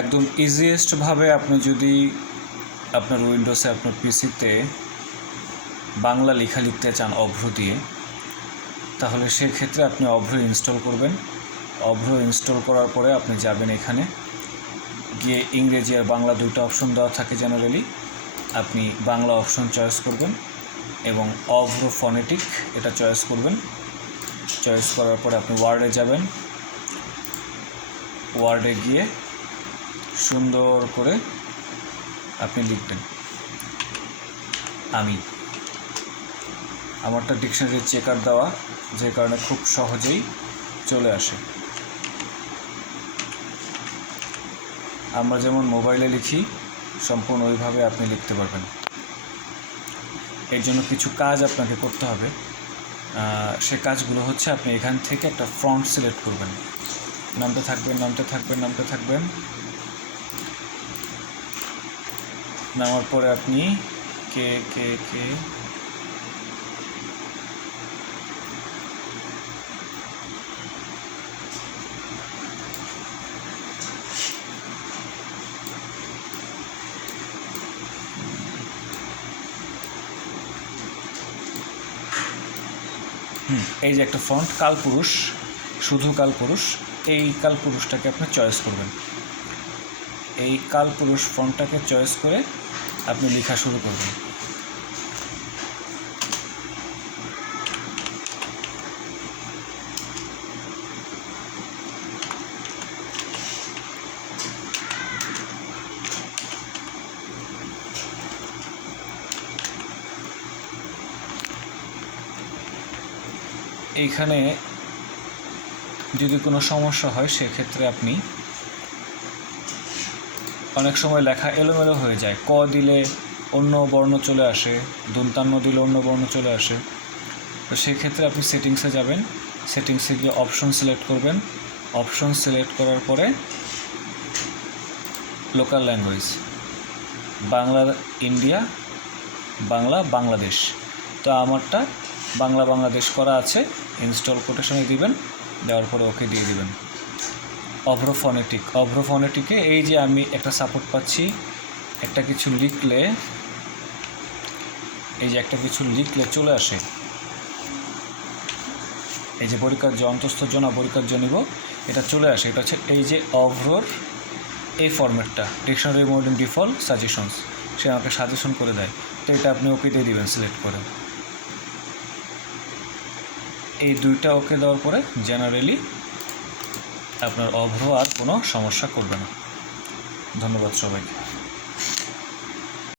একদম ইজিয়েস্টভাবে আপনি যদি আপনার উইন্ডোসে আপনার পিসিতে বাংলা লেখা লিখতে চান অভ্র দিয়ে, তাহলে সেক্ষেত্রে আপনি অভ্র ইনস্টল করবেন। অভ্র ইনস্টল করার পরে আপনি যাবেন এখানে। গিয়ে ইংরেজি আর বাংলা দুইটা অপশন দেওয়া থাকে জেনারেলি আপনি বাংলা অপশন চয়েস করবেন এবং অভ্র ফনেটিক এটা চয়েস করবেন। চয়েস করার পরে আপনি ওয়ার্ডে যাবেন। ওয়ার্ডে গিয়ে সুন্দর করে আপনি লিখবেন। আমি। আমারটা ডিকশনারি চেকার দেওয়া, যে কারণে খুব সহজেই চলে আসে। আমরা যেমন মোবাইলে লিখি, সম্পূর্ণ ওইভাবে আপনি লিখতে পারবেন। এর জন্য কিছু কাজ আপনাকে করতে হবে। সে কাজগুলো হচ্ছে আপনি এখান থেকে একটা ফ্রন্ট সিলেক্ট করবেন। নামতে থাকবেন নামতে থাকবেন নামতে থাকবেন। নামার পরে আপনি কে কে কে? এই যে একটা ফন্ট, কালপুরুষ, শুধু কালপুরুষ, এই কালপুরুষটাকে আপনি চয়েস করবেন। এই কালপুরুষ ফন্টটাকে চয়েস করে আপনি লেখা শুরু করবেন। এইখানে যদি কোনো সমস্যা হয়, সেক্ষেত্রে আপনি অনেক সময় লেখা এলোমেলো হয়ে যায়। ক দিলে অন্য বর্ণ চলে আসে, দন্তান্ন দিলে অন্য বর্ণ চলে আসে। তো সেক্ষেত্রে আপনি সেটিংসে যাবেন। সেটিংসে গিয়ে অপশন সিলেক্ট করবেন। অপশন সিলেক্ট করার পরে local language Bangla, India, Bangla, Bangladesh. তো আমারটা বাংলা, বাংলাদেশ করা আছে। ইনস্টল কোটেশনে দিবেন, দেওয়ার পরে ওকে দিয়ে দিবেন। অভ্রফনেটিক। অভ্রফনেটিকে এই যে আমি একটা সাপোর্ট পাচ্ছি, একটা কিছু লিখলে, এই যে একটা কিছু লিখলে চলে আসে। এই যে পরীক্ষার যে অন্তস্থ জনা পরীক্ষার জনিব এটা চলে আসে। এটা হচ্ছে এই যে অভ্রর এই ফরম্যাটটা ডিকশনারি মডার্ন ডিফল্ট সাজেশনস সে আমাকে সাজেশন করে দেয়। তো এটা আপনি ওকে দিয়ে দেবেন সিলেক্ট করে। এই দুইটা ওকে দেওয়ার পরে জেনারেলি আপনার অভ্র আর কোনো সমস্যা করবে না। ধন্যবাদ সবাইকে।